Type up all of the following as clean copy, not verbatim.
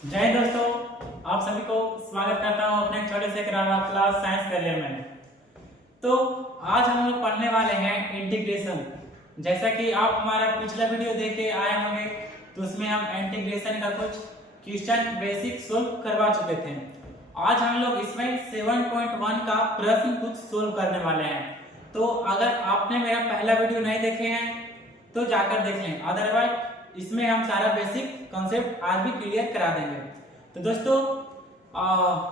जय हिंद दोस्तों, आप सभी को स्वागत करता हूं अपने छोटे से क्लास साइंस करियर में। तो आज हम लोग पढ़ने वाले हैं इंटीग्रेशन। जैसा कि आप हमारा पिछला वीडियो देख के आए होंगे, तो उसमें हम इंटीग्रेशन का कुछ क्वेश्चन बेसिक सोल्व करवा चुके थे। आज हम लोग इसमें 7.1 का प्रश्न कुछ सोल्व करने वाले हैं। तो अगर आपने मेरा पहला वीडियो नहीं देखे हैं तो जाकर देख लें, अदरवाइज इसमें हम सारा बेसिक कॉन्सेप्ट आज भी क्लियर करा देंगे। तो दोस्तों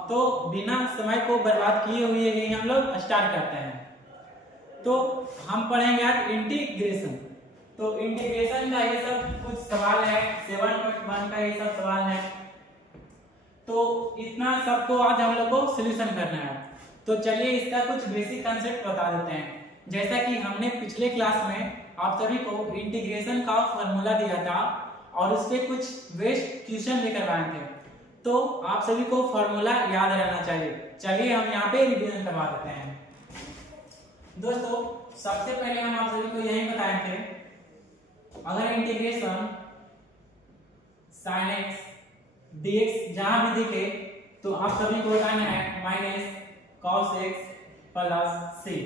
तो बिना समय को बर्बाद किए हुए ही हम लोग स्टार्ट करते हैं। तो हम पढ़ेंगे आज इंटीग्रेशन। तो इंटीग्रेशन का ये सब कुछ सवाल है, 7.1 का ये सब सवाल है। तो इतना सबको आज हम लोग को सोल्यूशन करना है। तो चलिए इसका कुछ बेसिक कॉन्सेप्ट बता देते हैं। जैसा कि हमने पिछले क्लास में आप सभी को इंटीग्रेशन का फॉर्मूला दिया था और उसके कुछ बेस्ट क्वेश्चन भी करवाए थे, तो आप सभी को फॉर्मूला याद रहना चाहिए। चलिए हम यहाँ पे रिवीजन करवा देते हैं। दोस्तों सबसे पहले हम आप सभी को यही बताए थे, अगर इंटीग्रेशन sin x dx जहां भी दिखे तो आप सभी को बताना है minus cos x plus c।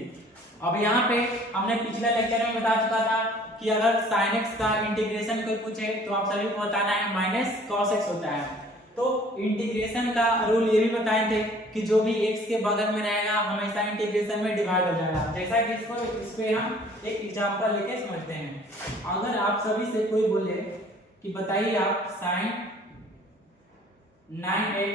अब यहाँ पे हमने पिछले लेक्चर में बता चुका था कि अगर sin x का इंटीग्रेशन कोई पूछे तो आप सभी को बताना है माइनस cos x होता है। तो इंटीग्रेशन का रूल ये भी बताए थे कि जो भी x के बगल में रहेगा हमेशा इंटीग्रेशन में डिवाइड हो जाएगा। जैसा कि इस पे हम एक एग्जांपल लेके समझते हैं। अगर आप सभी से कोई बोले कि बताइए आप sin 9x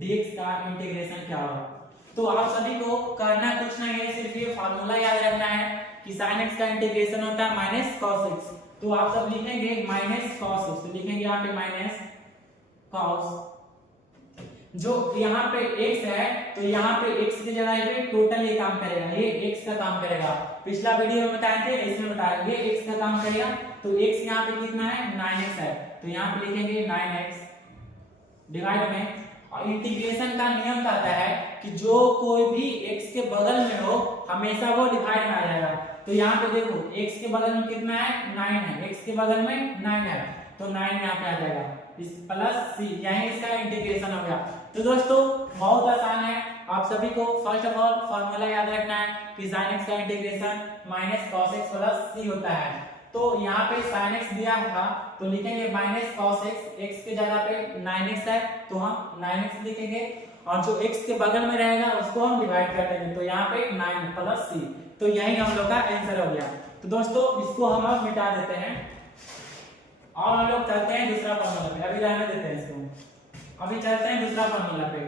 dx का इंटीग्रेशन क्या होगा, तो आप सभी को करना कुछ नहीं है, सिर्फ ये फार्मूला याद रखना है कि sin x का इंटीग्रेशन होता है माइनस cos x। तो आप सब लिखेंगे माइनस cos x, तो लिखेंगे यहाँ पे माइनस cos, जो यहाँ पे x है तो यहाँ पे x की जगह पे टोटल ये काम करेगा, ये x का काम करेगा। पिछला वीडियो में बताए थे, इसमें बताया ये x का काम करेगा। तो x यहाँ पे कितना है 9x है, तो यहाँ पे लिखेंगे 9x डिवाइड में। और इंटीग्रेशन का नियम कहता है कि जो कोई भी x के बगल में हो हमेशा वो डिवाइड में आ जाएगा। तो यहाँ पे देखो x के बगल में कितना है 9 है, x के बगल में 9 है, तो 9 यहाँ पे आ जाएगा इस प्लस c, यही इसका इंटीग्रेशन हो गया। तो दोस्तों बहुत आसान है, आप सभी को फर्स्ट ऑफ ऑल फॉर्मूला याद रखना है कि sin x का integration minus cos x plus c होता है। तो यहाँ पे sin x दिया था तो लिखेंगे माइनस cos x, x के जगह पे 9x है तो हम 9x लिखेंगे, और जो x के बगल में रहेगा उसको हम डिवाइड कर देंगे, तो यहाँ पे 9 प्लस c। तो यही हम लोग का आंसर हो गया। तो दोस्तों इसको हम अब मिटा देते हैं और हम लोग चलते हैं दूसरा फॉर्मूला पे। अभी रहने देते हैं इसको, अभी चलते हैं दूसरा फॉर्मूला पे।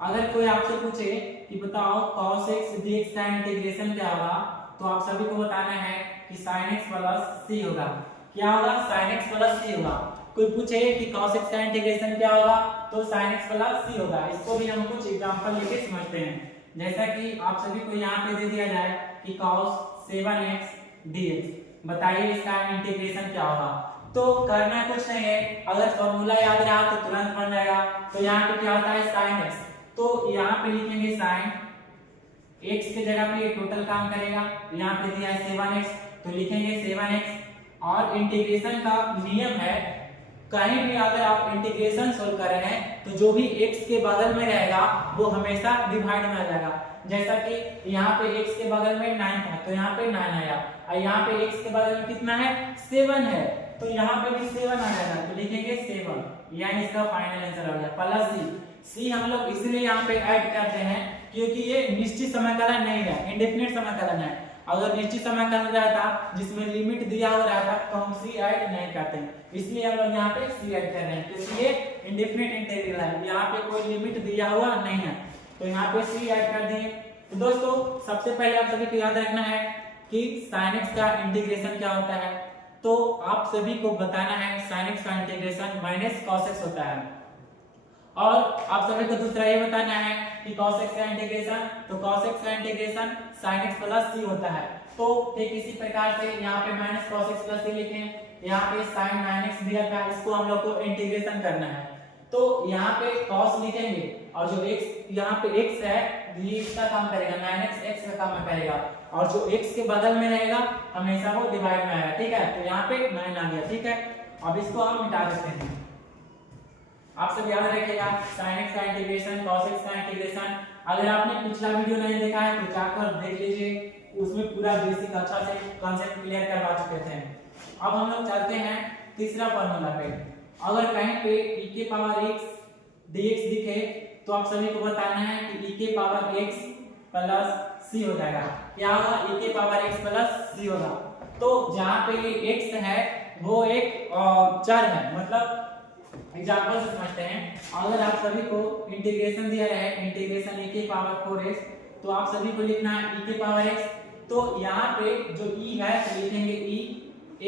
अगर कोई आपसे पूछे कि बताओ cos x dx का इंटीग्रेशन क्या होगा, तो आप सभी को बताना है कि sin x प्लस c होगा। क्या होगा sin x प्लस c होगा। कोई पूछे कि cos x का इंटीग्रेशन क्या होगा, तो sin x प्लस c होगा। इसको भी हम कुछ एग्जांपल लेके समझते हैं। जैसा कि आप सभी को यहाँ पे दे दिया जाए कि cos 7x dx, बताइए इसका इंटीग्रेशन क्या होगा। तो करना कुछ नहीं है, अगर फॉर्मूला याद रहा तो तुरंत बन जाएगा। तो यहाँ पे क्या होता है sin x, तो यहाँ पे लिखेंगे sin x के जगह पे टोटल काम करेगा, यहाँ पे दिया है 7x तो लिखेंगे 7x। और इंटीग्रेशन का नियम है, कहीं भी अगर आप इंटीग्रेशन सोल्व कर रहे हैं तो जो भी x के बगल में रहेगा वो हमेशा डिवाइड में आ जाएगा। जैसा कि यहाँ पे x के बगल में 9 था तो यहाँ पे 9 आया, और यहाँ पे x के बगल में कितना है 7 है, तो यहाँ पे भी 7 आ जाएगा, तो लिखेंगे 7, यह इसका फाइनल आंसर हो गया प्लस c। हम लोग इसलिए यहाँ पे ऐड करते हैं क्योंकि ये निश्चित समय कलन नहीं है, इंडेफिनिट समय कलन है। अगर निश्चित समय कलन रहता जिसमें लिमिट दिया हुआ रहता तो हम c ऐड नहीं करते, इसलिए हम लोग यहाँ पे c ऐड कर रहे हैं क्योंकि ये इंडेफिनिट इंटीग्रल है, यहाँ पे कोई लिमिट दिया हुआ नहीं है, तो यहाँ पे c ऐड कर दिए। तो दोस्तों सबसे पहले आप सभी को याद रखना है कि sin x का इंटीग्रेशन क्या होता है। तो आप सभी को बताना है sin x का इंटीग्रेशन माइनस cos x होता है। और आप सभी को दूसरा ये बताना है कि cos x का इंटीग्रेशन, तो cos x का integration sin x plus c होता है। तो ठीक इसी प्रकार से यहाँ पे minus cos x plus c लिखें, यहाँ पे sin 9x दिया था, इसको हम लोग को इंटीग्रेशन करना है। तो यहाँ पे cos लिखेंगे और जो x यहाँ पे x है ये इसका काम करेगा, 9x x का काम करेगा, और जो x के बगल में रहेगा हमेशा वो डिवाइड में आएगा। ठीक है, तो यहाँ पे 9 आ गया। ठीक है, अब इसको हम मिटा देते हैं। आप सब याद रखिएगा sin x का इंटीग्रेशन, cos x का इंटीग्रेशन। अगर आपने पिछला वीडियो नहीं देखा है तो जाकर देख लीजिए, उसमें पूरा बेसिक अच्छा से कांसेप्ट क्लियर करवा चुके थे। अब हम लोग चलते हैं तीसरा फार्मूला पे। अगर कहीं पे e के पावर x dx दिखे तो आप सभी को बताना है कि e के पावर x प्लस c हो जाएगा। क्या होगा? e के पावर x प्लस c होगा। तो जहां पे ये x है वो एक चर है, मतलब एग्जांपल से समझते हैं। अगर आप सभी को इंटीग्रेशन दिया है, इंटीग्रेशन e के पावर 4x, तो आप सभी को लिखना है e के पावर x। तो यहाँ पे जो e है तो लिखेंगे e,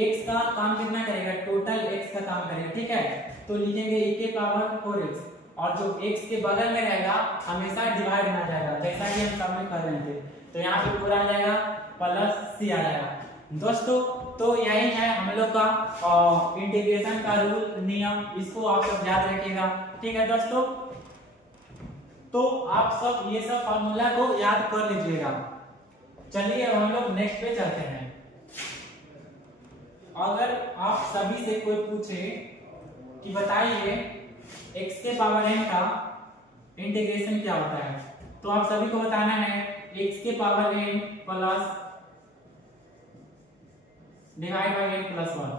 x का काम कितना करेगा? टोटल x का काम करेगा, ठीक है। तो लिखेंगे e के पावर 4x, और जो x के बगल में रहेगा हमेशा डिवाइड में आ जाएगा, जैसा कि हम सब में कर रहे थे। तो यहाँ पे पूरा आ जाएगा प्लस c आ जाएगा। दोस्तों तो यही है हम लोग का इंटीग्रेशन का रूल, नियम, इसको आप सब याद रखिएगा, ठीक है दोस्तों। तो आप सब ये सब फार्मूला को याद कर लीजिएगा। चलिए अब हम लोग नेक्स्ट पे चलते हैं। अगर आप सभी से कोई पूछे कि बताइए x के पावर n का इंटीग्रेशन क्या होता है, तो आप सभी को बताना है x के power n plus divide by n plus 1।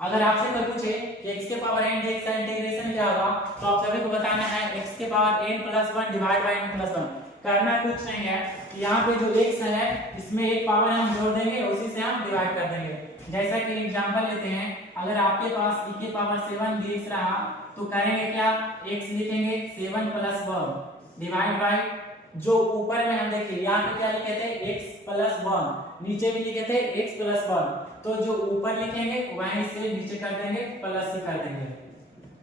अगर आपसे कोई पूछे कि x के पावर n dx का इंटीग्रेशन क्या होगा, तो आप सभी को बताना है x के power n plus 1 divide by n plus 1। करना कुछ नहीं है, यहाँ पे जो x है इसमें एक पावर हम जोड़ देंगे, उसी से हम डिवाइड कर देंगे। जैसा कि एग्जांपल लेते हैं, अगर आपके पास e के पावर 7 dx रहा तो करेंगे क्या? x लिखेंगे 7 प्लस 1 डिवाइड बाय, जो ऊपर में हम देखिए यहाँ पे क्या लिखे थे? x प्लस 1, नीचे भी लिखे थे x प्लस 1, तो जो ऊपर लिखेंगे वहीं से नीचे कर देंगे प्लस c कर देंगे।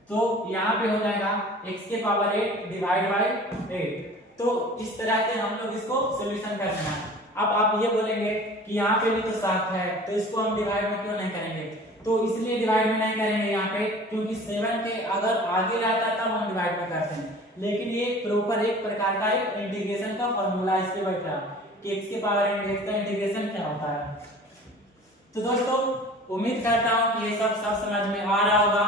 तो यहाँ पे हो जाएगा x के पावर 8 डिवाइड बाय 8। तो इस तरह से हम लोग इसको सॉल्यूशन करना है। अब आप ये बोलेंगे कि यहाँ पे भी तो 7 है, तो इसको हम डिवाइड में क्यों नहीं करेंगे? तो इसलिए डिवाइड में नहीं करेंगे यहाँ पे क्योंकि 7 के अगर आगे रहता तब हम डिवाइड में करते हैं, लेकिन ये प्रॉपर एक प्रकार का एक इंटीग्रेशन का फॉर्मूला इस पे बैठ रहा कि x के पावर n dx का इंटीग्रेशन क्या होता है। तो दोस्तों उम्मीद करता हूँ कि ये सब समझ में आ रहा होगा।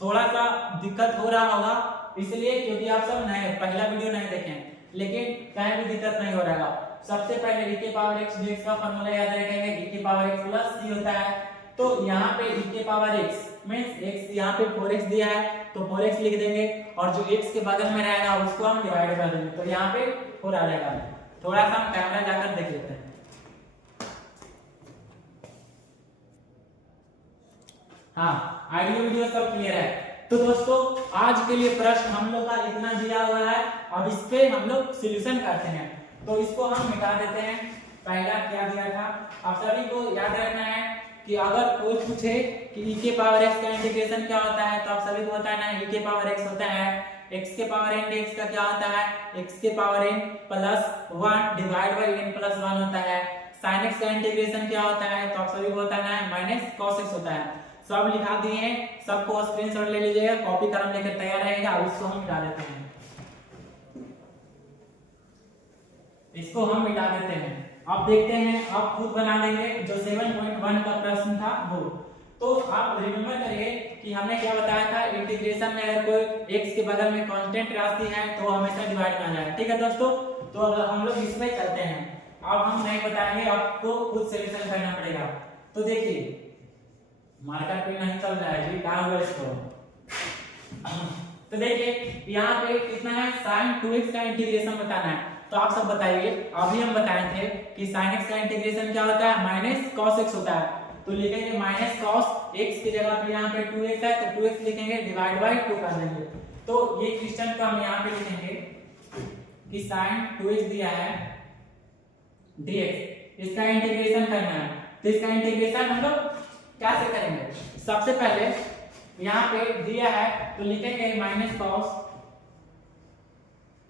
थोड़ा सा दिक्कत हो रहा होगा इसलिए क्योंकि आप सब नए पहला वीडियो नहीं देखें, लेकिन कहीं भी दिक्कत नहीं हो रहा। सबसे पहले e के पावर x dx का फॉर्मूला याद रखेंगे, e के पावर x प्लस c होता है। तो यहाँ पे e के पावर x मींस x यहाँ पे 4x दिया है तो 4x लिख देंगे, और जो x के बगल में रहेगा उसको हम डिवाइड कर देंगे, तो यहाँ पे 4 आ जाएगा। थोड़ा सा हम कैमरा जाकर देख लेते हैं। हाँ, ऑडियो वीडियो सब क्लियर है। तो दोस्तों आज के लिए प्रश्न हम लोग का इतना दिया हुआ है, अब इस पे हम लोग सॉल्यूशन करते हैं। तो इसको हम मिटा देते हैं। पहला क्या दिया था, आप सभी को याद रखना है कि अगर कोई पूछे कि e के पावर x का इंटीग्रेशन क्या होता है, तो आप सभी को बताना है e के पावर x होता है x के पावर n dx का क्या होता है, x के power n plus 1 divide by n plus 1 होता है। sin x का इंटीग्रेशन क्या होता है, तो आप सभी को बताना है माइनस cos x होता है। सब लिखा दिए हैं, सबको स्क्रीनशॉट ले लीजिएगा, कॉपी कलम लेकर तैयार रहेगा। अब इसको हम मिटा देते हैं, इसको हम मिटा देते हैं। अब देखते हैं, आप खुद बना लेंगे जो 7.1 का प्रश्न था वो। तो आप रिमेंबर करिए कि हमने क्या बताया था, इंटीग्रेशन में अगर कोई x के बगल में कांस्टेंट राशि है तो हमेशा डिवाइड में आ जाएगा, ठीक है दोस्तों। तो अब हम लोग इसमें चलते हैं। अब हम नहीं बताएंगे, आपको खुद सॉल्यूशन करना पड़ेगा। तो देखिए मार्कर पे नहीं चल रहा है जी, डाउन वेस्ट को। तो देखिए यहाँ पे कितना है, sin 2x का इंटीग्रेशन बताना है। तो आप सब बताइए, अभी हम बताए थे कि sin x का इंटीग्रेशन क्या होता है, माइनस cos x होता है। तो लिखेंगे माइनस cos x की जगह पे यहाँ पे 2x है तो 2x लिखेंगे, डिवाइड बाय 2 कर देंगे। तो ये क्वेश्चन को हम यहाँ पे लिखेंगे कि sin 2x दिया है dx, इसका इंटीग्रेशन करना है। तो इसका इंटीग्रेशन हम लोग कैसे करेंगे, सबसे पहले यहाँ पे दिया है तो लिखेंगे माइनस cos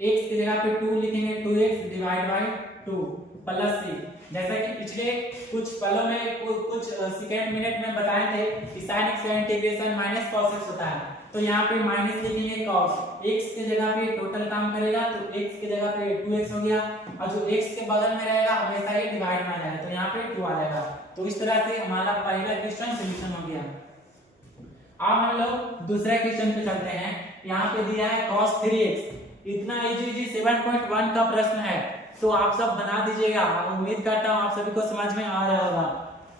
x की जगह पे 2 लिखेंगे, 2x divide by 2 plus c। जैसा कि पिछले कुछ पलों में कुछ सेकंड मिनट में बताए थे कि sin x का इंटीग्रेशन माइनस cos x होता है। तो यहाँ पे माइनस लिखेंगे, cos x की जगह पे टोटल काम करेगा तो x की जगह पे 2x हो गया, और जो x के बगल में रहेगा हमेशा ही डिवाइड में आ जाएगा, तो यहाँ पे 2 आ जाएगा। तो इस तरह से हमारा पहला क्वेश्चन सॉल्यूशन हो गया। अब हम लोग दूसरे क्वेश्चन पे चलते हैं। यहाँ पे दिया है cos 3x, इतना इजी 7.1 का प्रश्न है, तो आप सब बना दीजिएगा। उम्मीद करता हूँ आप सभी को समझ में आ रहा होगा।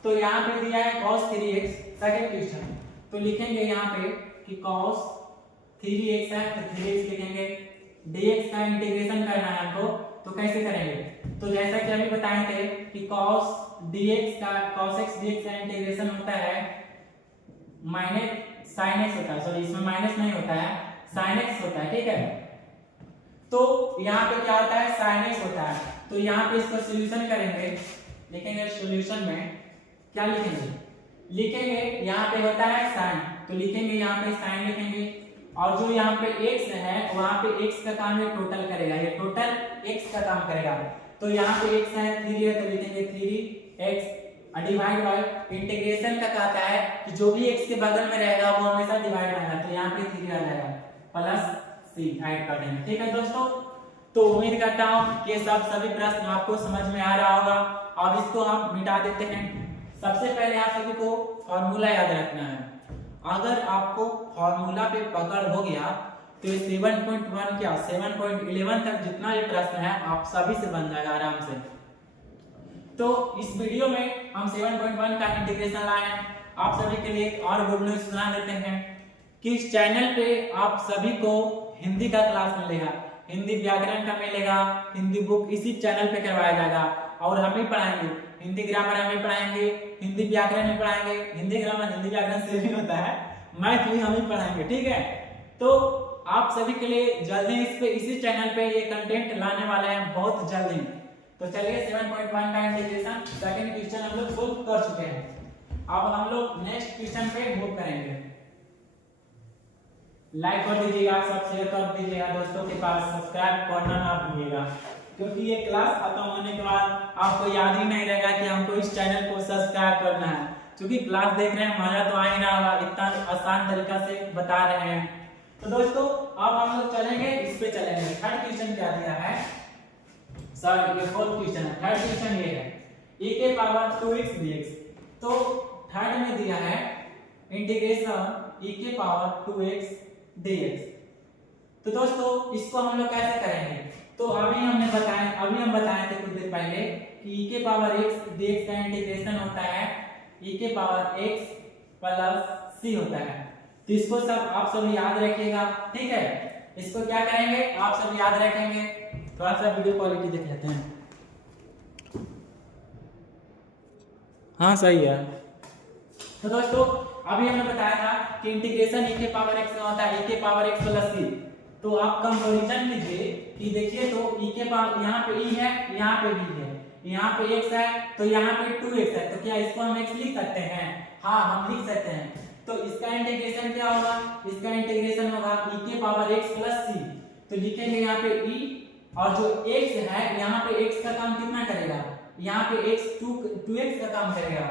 तो यहाँ पे दिया है cos 3x, सेकंड क्वेश्चन। तो लिखेंगे यहाँ पे कि cos 3x है तो 3x लिखेंगे। dx का इंटीग्रेशन करना है हमको, तो कैसे करेंगे? तो जैसा कि अभी बताए थे कि cos x dx का इंटीग्रेशन होता है माइनस sin x होता है, सॉरी इसमें माइनस नहीं होता है, sin x होता है, ठीक है। तो यहाँ पे क्या होता है, sin x होता है। तो यहाँ पे इसको सॉल्यूशन करेंगे, लिखेंगे सॉल्यूशन में क्या लिखेंगे यहाँ पे होता है sin, तो लिखेंगे यहाँ पे sin लिखेंगे, और जो यहाँ पे x है वहां पे x का काम ये टोटल करेगा, ये टोटल x का काम करेगा। तो यहाँ पे x है 3 है, तो लिखेंगे 3x डिवाइड बाय इंटीग्रेशन का कहता है कि जो भी x के बगल में रहेगा वो हमेशा डिवाइड रहेगा, तो यहाँ पे 3 आ जाएगा प्लस c ऐड कर देंगे, ठीक है दोस्तों। तो उम्मीद करता हूँ कि सभी प्रश्न आपको समझ में आ रहा होगा। अब इसको हम मिटा देते हैं। सबसे पहले आप सभी को फॉर्मूला याद रखना है। अगर आपको फॉर्मूला पे पकड़ हो गया तो ये 7.1 क्या 7.11 तक जितना भी प्रश्न है आप सभी से बन जाएगा आराम से। तो इस वीडियो में हम 7.1 का इंटीग्रेशन लाए हैं। आप सभी के लिए एक और गुड न्यूज सुना देते हैं कि इस चैनल पे आप सभी को हिंदी का क्लास मिलेगा, हिंदी व्याकरण का मिलेगा, हिंदी बुक इसी चैनल पे करवाया जाएगा, और हम ही पढ़ाएंगे। हिंदी ग्रामर हम ही पढ़ाएंगे, हिंदी व्याकरण भी पढ़ाएंगे। हिंदी ग्रामर हिंदी व्याकरण से भी होता है, मैथ भी हम ही पढ़ाएंगे, ठीक है। तो आप सभी के लिए जल्दी इसी चैनल पे ये कंटेंट लाने वाले हैं बहुत जल्दी। तो चलिए 7.1 का इंटीग्रेशन सेकंड क्वेश्चन हम लोग सोल्व कर चुके हैं। अब हम लोग नेक्स्ट क्वेश्चन पे मूव करेंगे। लाइक कर दीजिएगा, सब शेयर कर दीजिएगा दोस्तों के पास, सब्सक्राइब करना ना भूलिएगा, क्योंकि ये क्लास खत्म होने के बाद आपको याद ही नहीं रहेगा कि हमको इस चैनल को सब्सक्राइब करना है। क्योंकि क्लास देख रहे हैं मजा तो आ ही ना होगा, इतना आसान तरीका से बता रहे हैं। तो दोस्तों अब हम लोग चलेंगे इस पे चलेंगे। थर्ड क्वेश्चन क्या दिया है, सॉरी ये फोर्थ क्वेश्चन है। थर्ड क्वेश्चन ये है e के पावर 2x dx। तो थर्ड में दिया है इंटीग्रेशन e के पावर 2x dx। तो दोस्तों इसको हम लोग कैसे करेंगे? तो अभी हम बताए थे कुछ देर पहले कि e के पावर x dx का इंटीग्रेशन होता है e के पावर x प्लस c होता है। तो इसको सब आप सब याद रखिएगा, ठीक है। इसको क्या करेंगे आप सब याद रखेंगे। थोड़ा सा वीडियो क्वालिटी देख लेते हैं। हाँ सही है। तो दोस्तों अभी हमने बताया था कि इंटीग्रेशन e के पावर x में होता है e के पावर x प्लस c। तो आप कंपैरिजन लीजिए कि देखिए तो e के पावर यहाँ पे e है, यहाँ पे b है, यहाँ पे x है, तो यहाँ पे 2x है। तो क्या इसको हम x लिख सकते हैं? हाँ हम लिख सकते हैं। तो इसका इंटीग्रेशन क्या होगा? इसका इंटीग्रेशन होगा e के पावर x प्लस c। तो लिखेंगे यहाँ पे e, और जो x है यहाँ पे x का काम कितना करेगा? यहाँ पे x 2x का काम करेगा।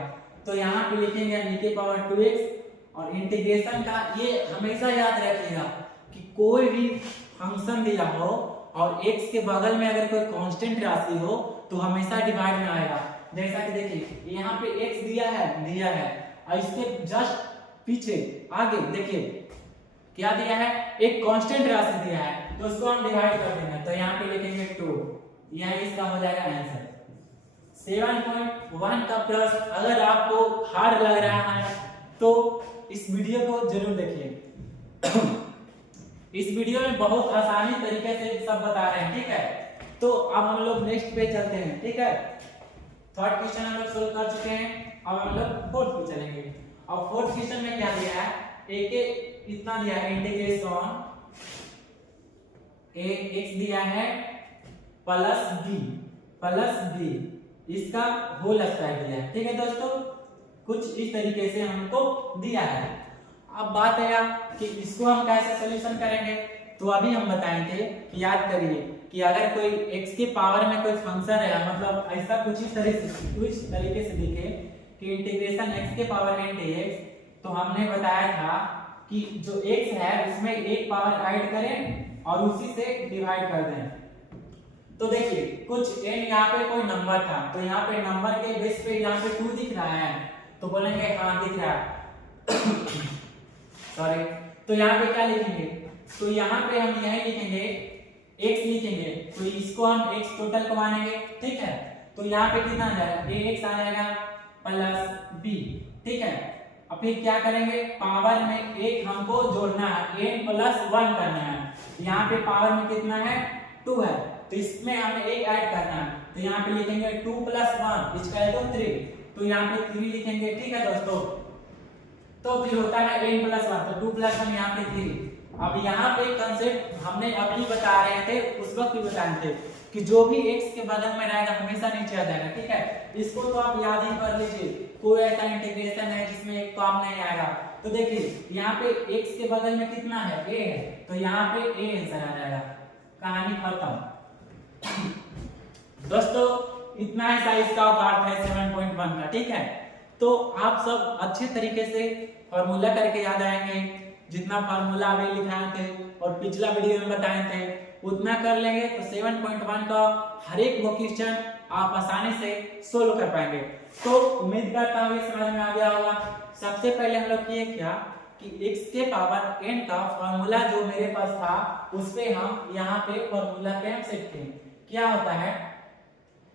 तो यहाँ पे लिखेंगे e के पावर 2x। और इंटीग्रेशन का ये हमेशा याद रखिएगा कि कोई भी फंक्शन दिया हो और x के बगल में अगर कोई कांस्टेंट राशि हो तो हमेशा डिवाइड में आएगा। जैसा कि देखिए यहाँ पे x दिया है और इसके जस्ट पीछे आगे देखिए क्या दिया है, एक कांस्टेंट राशि दिया है, तो उसको हम डिवाइड कर देंगे। तो यहाँ पे लिखेंगे 2, यह इसका हो जाएगा आंसर। 7.1 का प्रश्न अगर आपको हार्ड लग रहा है तो इस वीडियो को जरूर देखिए। इस वीडियो में बहुत आसानी तरीके से सब बता रहे हैं, ठीक है। तो अब हम लोग नेक्स्ट पे चलते हैं, ठीक है। थर्ड क्वेश्चन हम लोग सोल्व कर चुके हैं, अब हम लोग फोर्थ पे चलेंगे। और फोर्थ क्वेश्चन में क्या दिया है, a के इतना दिया है इंटीग्रेशन a x दिया है प्लस b इसका होल स्क्वायर दिया है, ठीक है दोस्तों। कुछ इस तरीके से हमको दिया है। अब बात है कि इसको हम कैसे सॉल्यूशन करेंगे। तो अभी हम बताए थे कि याद करिए कि अगर कोई x के पावर में कोई फंक्शन है, मतलब ऐसा कुछ इस तरीके से दिखे कि इंटीग्रेशन x के पावर n dx, तो हमने बताया था कि जो x है उसमें एक पावर ऐड करें और उसी से डिवाइड कर दें। तो देखिए कुछ n यहाँ पे कोई नंबर था, तो यहाँ पे नंबर के बेस पे यहाँ पे 2 दिख रहा है, तो बोलेंगे हाँ दिख रहा है। सॉरी, तो यहाँ पे क्या लिखेंगे, तो यहाँ पे हम यही लिखेंगे x लिखेंगे, तो इसको हम x टोटल को मानेंगे, ठीक है। तो यहाँ पे कितना आ जाएगा, ax आ जाएगा प्लस b, ठीक है। अब फिर क्या करेंगे, पावर में एक हमको जोड़ना है, n प्लस 1 करना है। यहाँ पे पावर में कितना है, 2 है, तो इसमें हमें एक ऐड करना है, तो यहाँ पे लिखेंगे 2 प्लस 1 इक्वल टू 3, तो यहाँ पे 3 लिखेंगे, ठीक है दोस्तों। तो फिर होता है n प्लस 1, तो 2 प्लस 1 यहाँ पे 3। अब यहाँ पे कंसेप्ट हमने अभी बता रहे थे, उस वक्त भी बता रहे थे कि जो भी x के बगल में रहेगा हमेशा नीचे आ जाएगा, ठीक है। इसको तो आप याद ही कर लीजिए, कोई ऐसा इंटीग्रेशन है जिसमें एक काम नहीं आएगा। तो देखिए यहाँ पे x के बगल में कितना है, a है, तो यहाँ पे a आंसर आ जाएगा, कहानी खत्म। दोस्तों इतना ही साइज का पार्ट है 7.1 का, ठीक है। तो आप सब अच्छे तरीके से फॉर्मूला करके याद आएंगे, जितना फार्मूला अभी लिखाए थे और पिछला वीडियो में बताए थे उतना कर लेंगे, तो 7.1 का हर एक वो क्वेश्चन आप आसानी से सोल्व कर पाएंगे। तो उम्मीद करता हूँ ये समझ में आ गया होगा। सबसे पहले हम लोग किए क्या कि x के पावर n का फॉर्मूला जो मेरे पास था उस पे हम यहाँ पे फॉर्मूला पे हम सेट किए। क्या होता है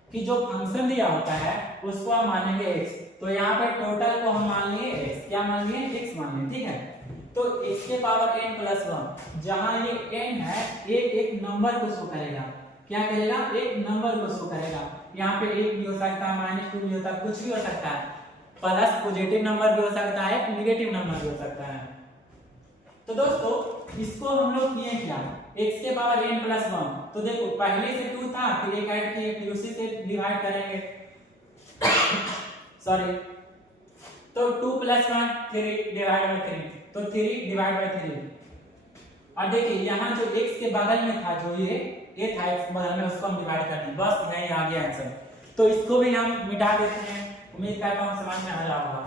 कि जो फंक्शन दिया होता है उसको हम मानेंगे x, तो यहाँ पे टोटल को हम मान लिए x, क्या मान लिए, x मान लिए, ठीक है। तो x के पावर n प्लस 1, जहां ये n है एक नंबर को शो करेगा, क्या करेगा, एक नंबर को शो करेगा। यहाँ पे 1 भी हो सकता है, -2 भी हो सकता है, कुछ भी हो सकता है, प्लस पॉजिटिव नंबर भी हो सकता है, नेगेटिव नंबर भी हो सकता है। तो दोस्तों इसको हम लोग किए क्या, x के पावर n प्लस 1, तो देखो पहले से 2 था, फिर एक ऐड किए, फिर उसी से डिवाइड करेंगे सॉरी, तो 2 प्लस 1 3 डिवाइड बाय 3, तो 3 डिवाइड बाय 3। और देखिए यहाँ जो x के बगल में था, जो ये था x के बगल में, उसको हम डिवाइड कर दें, बस यही आ गया आंसर। तो इसको भी हम मिटा देते हैं, उम्मीद करता हूं समझ में आ रहा होगा।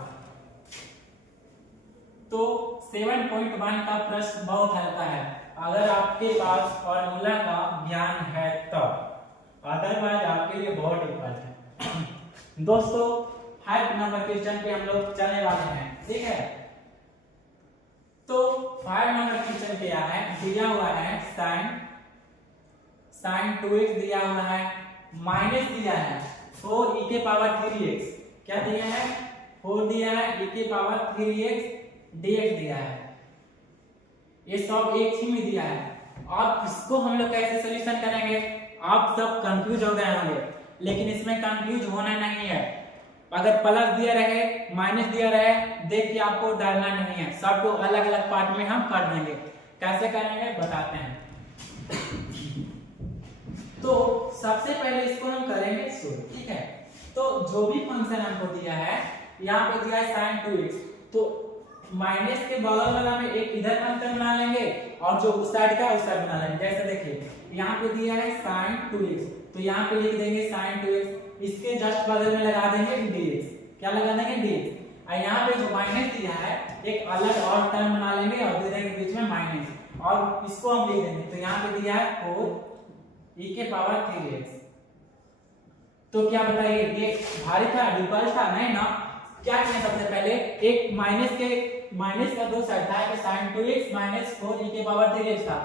तो 7.1 का प्रश्न बहुत हल्का है, अगर आपके पास फॉर्मूला का ज्ञान है तब, अदरवाइज आपके लिए बहुत डिफिकल्ट है। दोस्तों 5 नंबर क्वेश्चन पे हम लोग चलने वाले हैं, ठीक है। तो 5 नंबर क्वेश्चन क्या है, दिया हुआ है sin 2x दिया हुआ है, माइनस दिया है 4 e के पावर 3x, क्या दिया है, 4 दिया है, e के पावर 3x dx दिया है, ये सब एक ही में दिया है। अब इसको हम लोग कैसे सॉल्यूशन करेंगे, आप सब कंफ्यूज हो गए होंगे, लेकिन इसमें कंफ्यूज होना नहीं है। अगर प्लस दिया रहे माइनस दिया रहे, देख के आपको डरना नहीं है, सबको अलग अलग पार्ट में हम कर देंगे। कैसे करेंगे बताते हैं। तो सबसे पहले इसको हम करेंगे सोल्व, ठीक है। तो जो भी फंक्शन हमको दिया है, यहाँ पे दिया है sin 2x, तो माइनस के बगल वाला में एक इधर फंक्शन बना लेंगे और जो उस साइड का उस साइड बना लेंगे। जैसे देखिए यहाँ पे दिया है sin 2x, तो यहाँ पे लिख देंगे sin 2x, इसके जस्ट बगल में लगा देंगे dx, क्या लगा देंगे dx। और यहाँ पे जो माइनस दिया है एक अलग और टर्म बना लेंगे और दे देंगे बीच में माइनस, और इसको हम लिख देंगे। तो यहाँ पे दिया है 4 e के पावर 3x, तो क्या बताइए ये भारी था, डिफिकल्ट था, नहीं ना। क्या किया सबसे पहले, एक माइनस का दो साइड था, कि sin 2x माइनस 4 e के पावर 3x था,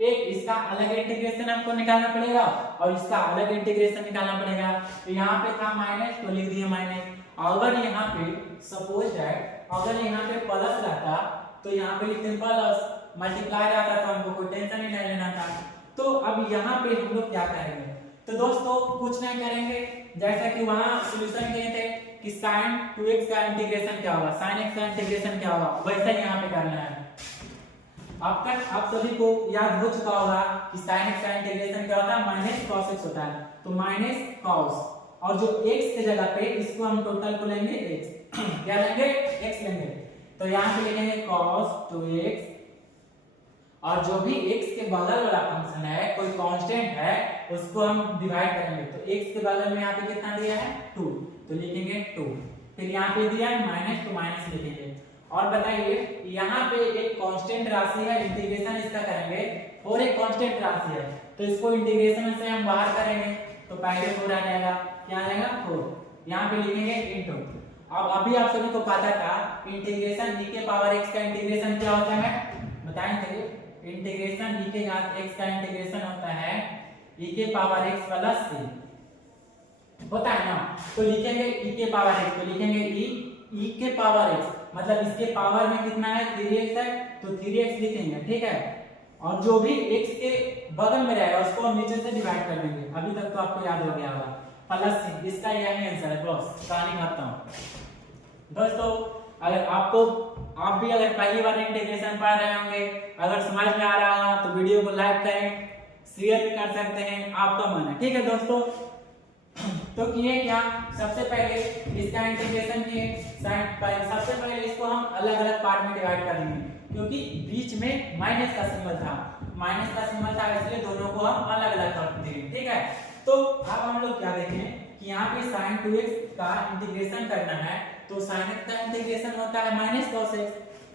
एक इसका अलग इंटीग्रेशन हमको निकालना पड़ेगा और इसका अलग इंटीग्रेशन निकालना पड़ेगा। तो यहाँ पे था माइनस, तो लिख दिए माइनस। अगर यहाँ पे सपोज दैट अगर यहाँ पे प्लस रहता तो यहाँ पे लिखते प्लस, मल्टीप्लाई रहता तो हमको कोई टेंशन ही नहीं लेना था। तो अब यहाँ पे हम लोग क्या करेंगे, तो दोस्तों कुछ नहीं करेंगे, जैसा कि वहां सॉल्यूशन किए थे कि sin 2x का इंटीग्रेशन क्या होगा, sin x का इंटीग्रेशन क्या होगा, वैसा ही यहाँ पे करना है। अब तक आप सभी को याद हो चुका होगा कि sin x का इंटीग्रेशन क्या होता है, माइनस cos x होता है, तो माइनस cos, और जो x के जगह पे इसको हम टोटल को लेंगे x, क्या लेंगे, x लेंगे, तो यहाँ पे लिखेंगे cos 2x, और जो भी x के बगल वाला फंक्शन है कोई कांस्टेंट है उसको हम डिवाइड करेंगे। तो x के बगल में यहाँ पे कितना दिया है 2, तो लिखेंगे 2, फिर यहाँ पे दिया है माइनस, तो माइनस लिखेंगे। और बताइए यहाँ पे एक कांस्टेंट राशि है, इंटीग्रेशन इसका करेंगे, और एक कांस्टेंट राशि है, तो इसको इंटीग्रेशन से हम बाहर करेंगे, तो पहले 4 आ जाएगा, क्या आ जाएगा 4, यहाँ पे लिखेंगे इनटू। अब अभी आप सभी को पता था इंटीग्रेशन e के पावर x का इंटीग्रेशन क्या होता है बताएंगे। इंटीग्रेशन e के घात x का इंटीग्रेशन होता है e के पावर x प्लस c होता है ना। तो लिखेंगे e के पावर x, तो लिखेंगे e के पावर x मतलब इसके पावर में कितना है 3x है तो 3x लिखेंगे, ठीक है। और जो भी x के बगल में रहेगा उसको हम नीचे से डिवाइड कर देंगे। अभी तक तो आपको याद हो गया होगा प्लस c, इसका यही आंसर है। बस कहानी खत्म। दोस्तों अगर आप भी अगर पहली बार इंटीग्रेशन पढ़ रहे होंगे, अगर समझ में आ रहा होगा तो वीडियो को लाइक करें, शेयर भी कर सकते हैं, आपका मन है, ठीक है दोस्तों। तो किए क्या, सबसे पहले इसका इंटीग्रेशन किए। सबसे पहले इसको हम अलग अलग पार्ट में डिवाइड करेंगे क्योंकि बीच में माइनस का सिंबल था इसलिए दोनों को हम अलग अलग कर देंगे, ठीक है। तो अब हम लोग क्या देखें कि यहाँ पे sin 2x का इंटीग्रेशन करना है तो sin x का इंटीग्रेशन होता है माइनस cos x,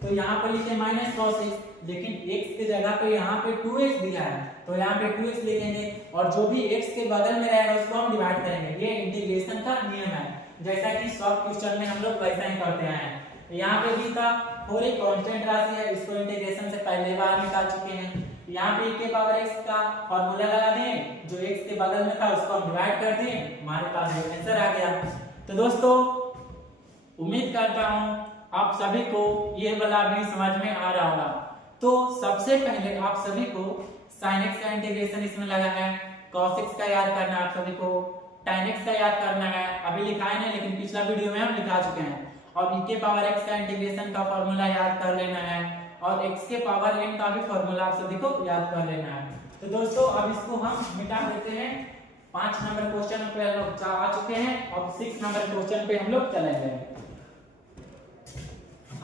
तो यहाँ पर लिखे माइनस cos x, लेकिन x की जगह पे यहाँ पे 2x दिया है तो यहाँ पे 2x लिखेंगे और जो भी x के बगल में रहेगा उसको हम डिवाइड करेंगे। ये इंटीग्रेशन का नियम है, जैसा कि सब क्वेश्चन में हम लोग वैसा ही करते आए हैं। यहाँ पे भी था 4 एक कांस्टेंट राशि है, इसको इंटीग्रेशन से पहले बार निकाल चुके हैं। यहाँ पे e के पावर x का फॉर्मूला लगा दें, जो x के बगल में था उसको हम डिवाइड कर दें, हमारे पास ये आंसर आ गया। तो दोस्तों उम्मीद करता हूँ आप सभी को ये वाला भी समझ में आ रहा होगा। तो सबसे पहले आप सभी को sin x का इंटीग्रेशन इसमें लगा है, cos x का याद करना है, आप सभी को tan x का याद करना है। अभी लिखा है नहीं लेकिन पिछला वीडियो में हम लिखा चुके हैं। और e के पावर x का इंटीग्रेशन का फॉर्मूला याद कर लेना है और x के पावर n का भी फॉर्मूला आप सभी को याद कर लेना है। तो दोस्तों अब इसको हम मिटा देते हैं। 5 नंबर क्वेश्चन पे हम लोग आ चुके हैं और 6 नंबर क्वेश्चन पे हम लोग चलेंगे।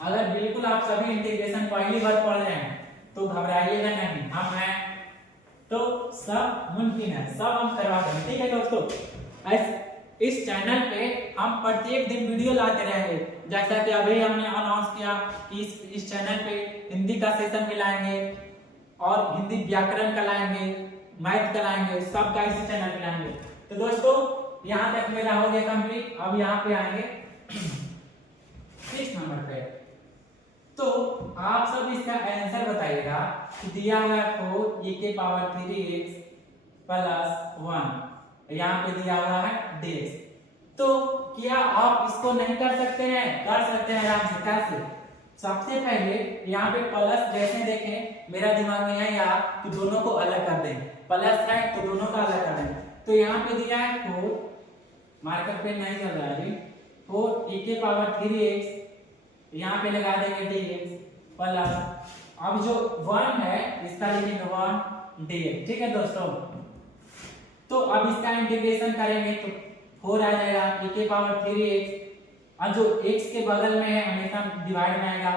अगर बिल्कुल आप सभी इंटीग्रेशन पहली बार पढ़ रहे हैं तो घबराइएगा नहीं, हम हैं तो सब मुमकिन है, सब हम करवा देंगे, ठीक है दोस्तों। इस चैनल पे हम प्रत्येक दिन वीडियो लाते रहेंगे, जैसा कि अभी हमने अनाउंस किया कि इस चैनल पे हिंदी का सेशन भी लाएंगे और हिंदी व्याकरण का लाएंगे, मैथ का लाएंगे, सब का इसी चैनल पे लाएंगे। तो दोस्तों यहाँ तक मेरा हो गया कंप्लीट। अब यहाँ पे आएंगे 6 नंबर पे। तो आप सब इसका आंसर बताइएगा कि दिया हुआ है 4 e के पावर 3x प्लस 1, यहाँ पे दिया हुआ है dx। तो क्या आप इसको नहीं कर सकते हैं? कर सकते हैं आराम से। कैसे? सबसे पहले यहाँ पे प्लस जैसे देखें मेरा दिमाग में है यार कि दोनों को अलग कर दें, प्लस है तो दोनों का अलग कर दें। तो यहाँ पे दिया है 4, मार्कर पेन नहीं चल रहा है अभी, 4 e के पावर 3x, यहाँ पे लगा देंगे dx प्लस अब जो 1 है इसका लिखेंगे 1 dx, ठीक है दोस्तों। तो अब इसका इंटीग्रेशन करेंगे तो 4 आ जाएगा e के पावर 3x और जो x के बगल में है हमेशा डिवाइड में आएगा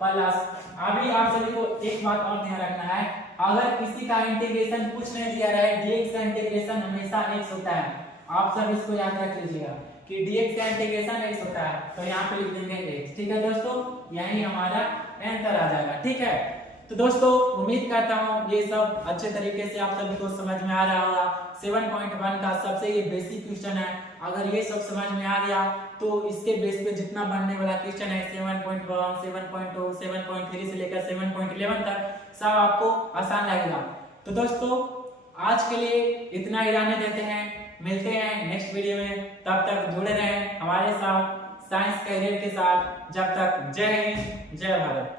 प्लस। अभी आप सभी को एक बात और ध्यान रखना है, अगर किसी का इंटीग्रेशन कुछ नहीं दिया रहा है, dx का इंटीग्रेशन हमेशा x होता है। आप सब इसको याद रख लीजिएगा कि dx का इंटीग्रेशन x होता है, तो यहाँ पे लिख देंगे x, ठीक है दोस्तों। यही हमारा आंसर आ जाएगा, ठीक है। तो दोस्तों उम्मीद करता हूँ ये सब अच्छे तरीके से आप सभी को समझ में आ रहा होगा। 7.1 का सबसे ये बेसिक क्वेश्चन है, अगर ये सब समझ में आ गया तो इसके बेस पे जितना बनने वाला क्वेश्चन है 7.1, 7.2, 7.3 से लेकर 7.11 तक सब आपको आसान लगेगा। तो दोस्तों आज के लिए इतना ही रहने देते हैं, मिलते हैं नेक्स्ट वीडियो में। तब तक जुड़े रहें हमारे साथ साइंस कैरियर के साथ। जब तक जय हिंद जय भारत।